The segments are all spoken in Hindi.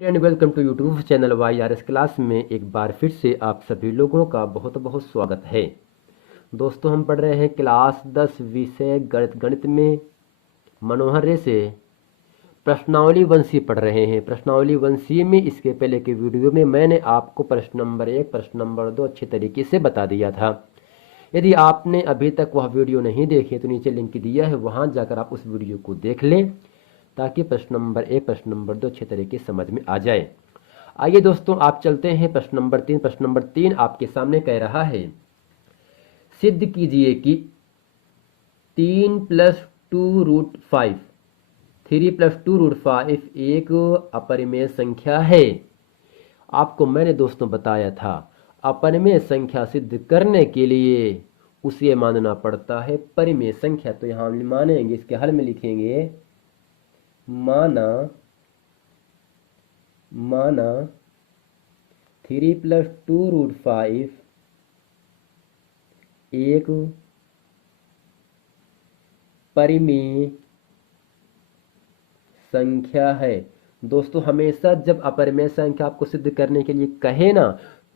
And welcome to YouTube channel YRS class में एक बार फिर से आप सभी लोगों का बहुत बहुत स्वागत है। दोस्तों, हम पढ़ रहे हैं क्लास 10 विषय गणित में मनोहर रे से प्रश्नावली वंशी पढ़ रहे हैं। प्रश्नावली वंशी में इसके पहले के वीडियो में मैंने आपको प्रश्न नंबर 1 प्रश्न नंबर 2 अच्छे तरीके से बता दिया था। यदि आपने अभी तक वह वीडियो नहीं देखे तो नीचे लिंक दिया है, वहां जाकर आप उस वीडियो को देख लें ताकि प्रश्न नंबर 1 प्रश्न नंबर 2 अच्छे तरीके से समझ में आ जाए। आइए दोस्तों, आप चलते हैं प्रश्न नंबर 3। प्रश्न नंबर 3 आपके सामने कह रहा है, सिद्ध कीजिए कि 3 + 2√5 3 + 2√5 एक अपरिमेय संख्या है। आपको मैंने दोस्तों बताया था, अपरिमेय संख्या सिद्ध करने के लिए उसे मानना पड़ता है परिमेय संख्या। तो यहां हम मानेंगे, इसके हल में लिखेंगे माना 3 + 2√5 एक परिमेय संख्या है। दोस्तों, हमेशा जब अपरिमेय संख्या आपको सिद्ध करने के लिए कहे ना,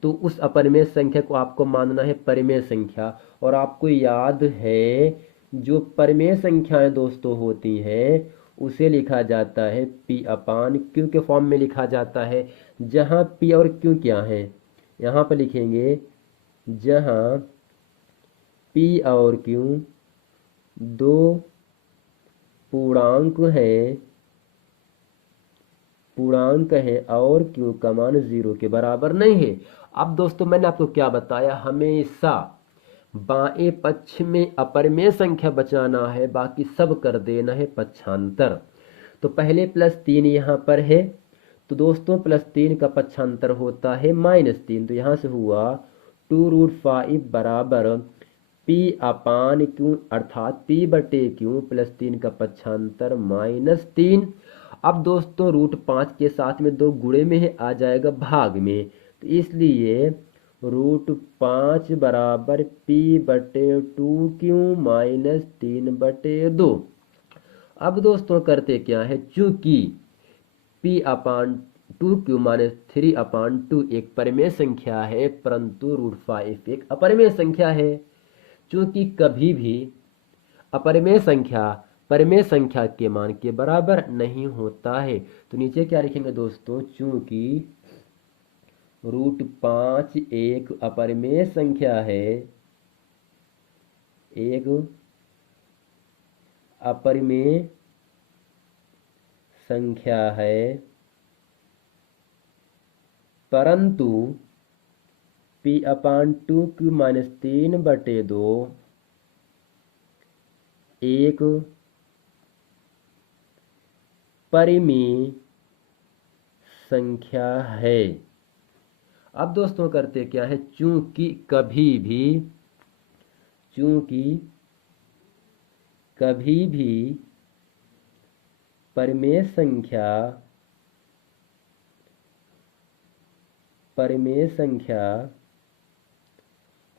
तो उस अपरिमेय संख्या को आपको मानना है परिमेय संख्या। और आपको याद है, जो परिमेय संख्याएं दोस्तों होती हैं उसे लिखा जाता है P/Q के फॉर्म में लिखा जाता है। जहां P और Q क्या है, यहां पर लिखेंगे जहां P और Q दो पूर्णांक है और Q का मान 0 के बराबर नहीं है। अब दोस्तों, मैंने आपको क्या बताया, हमेशा बाएं पक्ष में अपरिमेय संख्या बचाना है, बाकी सब कर देना है पक्षांतर। तो पहले +3 यहाँ पर है, तो दोस्तों +3 का पक्षांतर होता है -3। तो यहाँ से हुआ 2√5 बराबर P/Q अर्थात P/Q +3 का पक्षांतर -3। अब दोस्तों √5 के साथ में 2 गुणे में है, आ जाएगा भाग में, तो इसलिए √5 बराबर P/2Q -3/2। अब दोस्तों करते क्या है, चूंकि P/2Q -3/2 एक परिमेय संख्या है, परंतु √5 एक अपरिमेय संख्या है। चूंकि कभी भी अपरिमेय संख्या परिमेय संख्या के मान के बराबर नहीं होता है, तो नीचे क्या लिखेंगे दोस्तों, चूंकि √5 एक अपरिमेय संख्या है, एक अपरिमेय संख्या है, परंतु P/2Q -3/2 एक परिमेय संख्या है। अब दोस्तों करते क्या है, चूंकि कभी भी परिमेय संख्या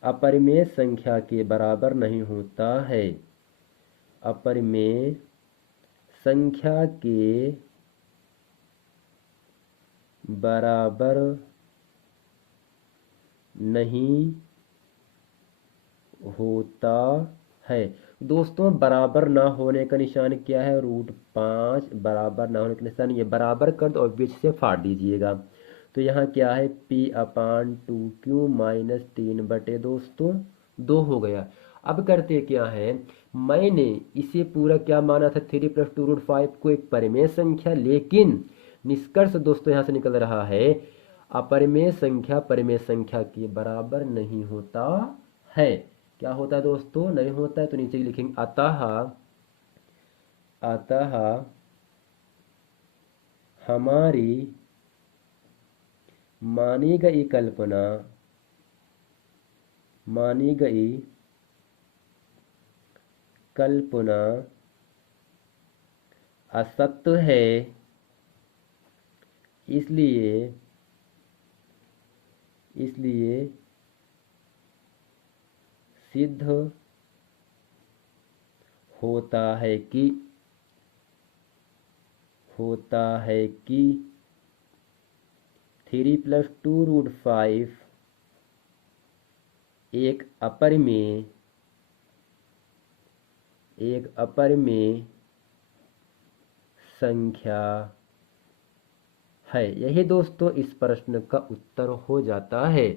अपरिमेय संख्या के बराबर नहीं होता है। अपरिमेय संख्या के बराबर नहीं होता है। दोस्तों, बराबर ना होने का निशान क्या है, √5 बराबर ना होने का निशान, ये बराबर कर दो और बीच से फाड़ दीजिएगा। तो यहाँ क्या है, P/2Q -3/2 दोस्तों 2 हो गया। अब करते क्या है, मैंने इसे पूरा क्या माना था, 3 + 2√5 को एक परिमेय संख्या, लेकिन निष्कर्ष दोस्तों यहाँ से निकल रहा है, अपरिमेय संख्या परिमेय संख्या के बराबर नहीं होता है। क्या होता है दोस्तों, नहीं होता है। तो नीचे लिखेंगे अतः हमारी मानी गई कल्पना असत्य है, इसलिए सिद्ध होता है कि 3+2√5 एक अपर में संख्या है। यही दोस्तों इस प्रश्न का उत्तर हो जाता है।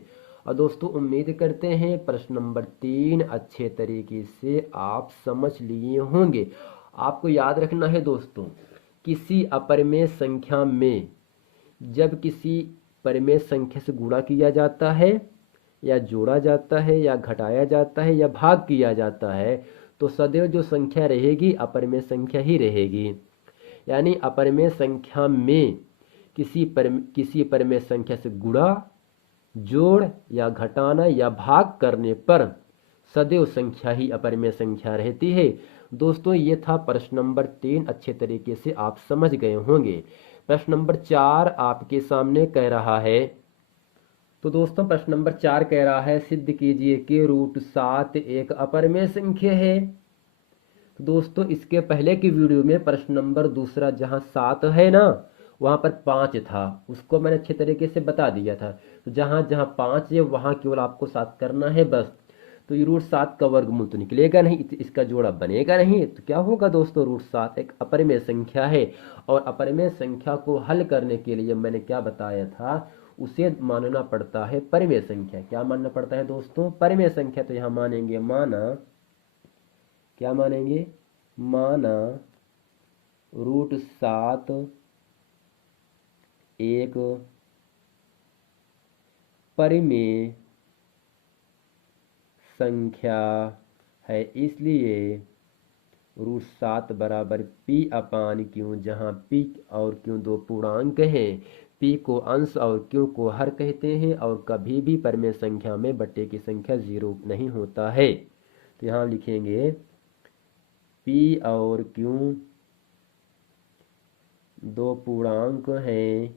और दोस्तों उम्मीद करते हैं प्रश्न नंबर 3 अच्छे तरीके से आप समझ लिए होंगे। आपको याद रखना है दोस्तों, किसी अपरिमेय संख्या में जब किसी परिमेय संख्या से गुणा किया जाता है या जोड़ा जाता है या घटाया जाता है या भाग किया जाता है तो सदैव जो संख्या रहेगी अपरिमेय संख्या ही रहेगी। यानी अपरिमेय संख्या में किसी परिमेय संख्या से गुणा, जोड़ या घटाना या भाग करने पर सदैव संख्या ही अपरिमेय संख्या रहती है। दोस्तों ये था प्रश्न नंबर 3, अच्छे तरीके से आप समझ गए होंगे। प्रश्न नंबर 4 आपके सामने कह रहा है, तो दोस्तों प्रश्न नंबर 4 कह रहा है सिद्ध कीजिए कि √7 एक अपरिमेय संख्या है। तो दोस्तों इसके पहले की वीडियो में प्रश्न नंबर दूसरा जहां 7 है ना वहां पर 5 था, उसको मैंने अच्छे तरीके से बता दिया था। तो जहां जहां 5 है वहां केवल आपको 7 करना है बस। तो ये √7 का वर्गमूल तो निकलेगा नहीं, इसका जोड़ा बनेगा नहीं। तो क्या होगा दोस्तों, √7 एक अपरिमेय संख्या है। और अपरिमेय संख्या को हल करने के लिए मैंने क्या बताया था, उसे मानना पड़ता है परिमेय संख्या। क्या मानना पड़ता है दोस्तों, परिमेय संख्या। तो यहाँ मानेंगे माना, क्या मानेंगे, माना √7 एक परिमेय संख्या है, इसलिए √7 बराबर p/q, जहाँ p और q दो पूर्णांक हैं। p को अंश और q को हर कहते हैं और कभी भी परिमेय संख्या में बट्टे की संख्या 0 नहीं होता है। तो यहाँ लिखेंगे p और q दो पूर्णांक हैं।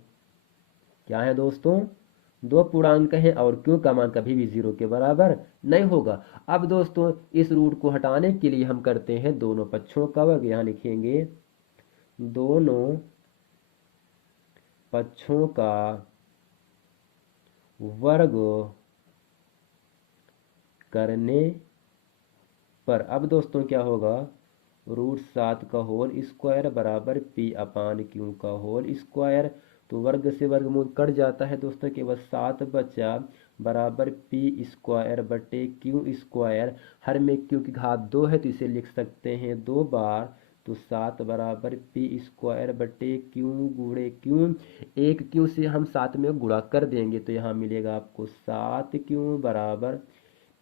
क्या है दोस्तों, दो पूर्णांक हैं और q का मान कभी भी 0 के बराबर नहीं होगा। अब दोस्तों इस रूट को हटाने के लिए हम करते हैं दोनों पक्षों का वर्ग। यहाँ लिखेंगे दोनों पक्षों का वर्ग करने पर अब दोस्तों क्या होगा, √7 का होल स्क्वायर बराबर p/q का होल स्क्वायर। तो वर्ग से वर्गमूल कट जाता है दोस्तों, केवल 7 बचा बराबर p² बटे q²। हर में q की घात 2 है तो इसे लिख सकते हैं 2 बार। तो 7 बराबर p² बटे q गुणे q। एक q से हम 7 में गुणा कर देंगे तो यहाँ मिलेगा आपको 7q बराबर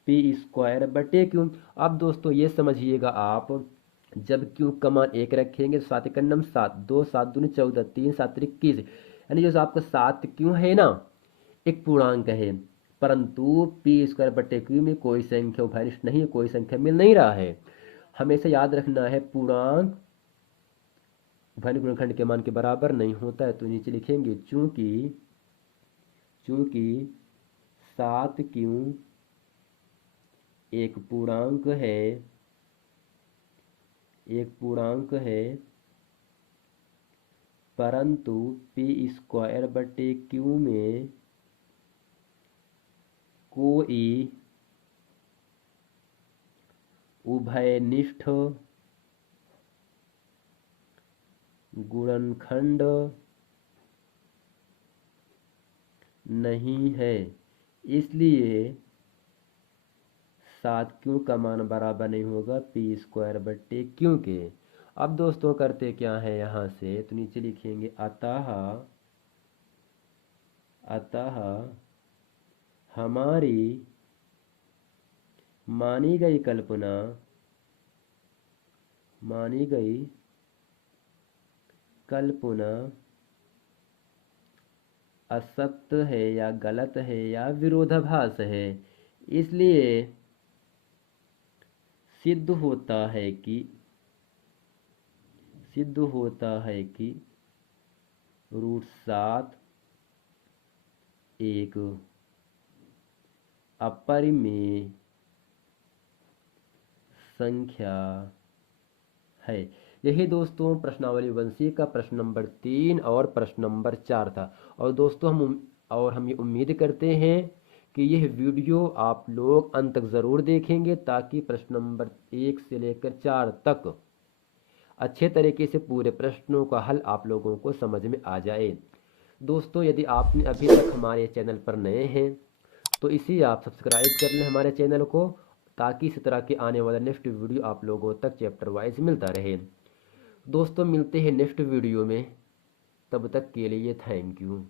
p² बटे q। अब दोस्तों ये समझिएगा आप, जब q का मान 1 रखेंगे तो 7 × 9 7, 2 7 दूनी 14, 3 7 21, यानी जो आपका 7q है ना एक पूर्णांक है, परंतु p² बटे q में कोई संख्या उभयनिष्ठ नहीं है, कोई संख्या मिल नहीं रहा है। हमेशा याद रखना है पूर्णांक उभयनिष्ठ गुणनखंड के मान के बराबर नहीं होता है। तो नीचे लिखेंगे चूंकि 7q एक पूर्णांक है परंतु p² बटे q में कोई उभयनिष्ठ गुणनखंड नहीं है, इसलिए 7q का मान बराबर नहीं होगा p² बटे q के। अब दोस्तों करते क्या है, यहाँ से तो नीचे लिखेंगे अतः हमारी मानी गई कल्पना असत्य है या गलत है या विरोधाभास है, इसलिए सिद्ध होता है कि √7 एक अपरिमेय संख्या है। यही दोस्तों प्रश्नावली वंशीय का प्रश्न नंबर 3 और प्रश्न नंबर 4 था। और दोस्तों हम और हम ये उम्मीद करते हैं कि यह वीडियो आप लोग अंत तक ज़रूर देखेंगे ताकि प्रश्न नंबर 1 से लेकर 4 तक अच्छे तरीके से पूरे प्रश्नों का हल आप लोगों को समझ में आ जाए। दोस्तों, यदि आपने अभी तक हमारे चैनल पर नए हैं तो इसे आप सब्सक्राइब कर लें हमारे चैनल को, ताकि इस तरह के आने वाला नेक्स्ट वीडियो आप लोगों तक चैप्टर वाइज मिलता रहे। दोस्तों, मिलते हैं नेक्स्ट वीडियो में, तब तक के लिए थैंक यू।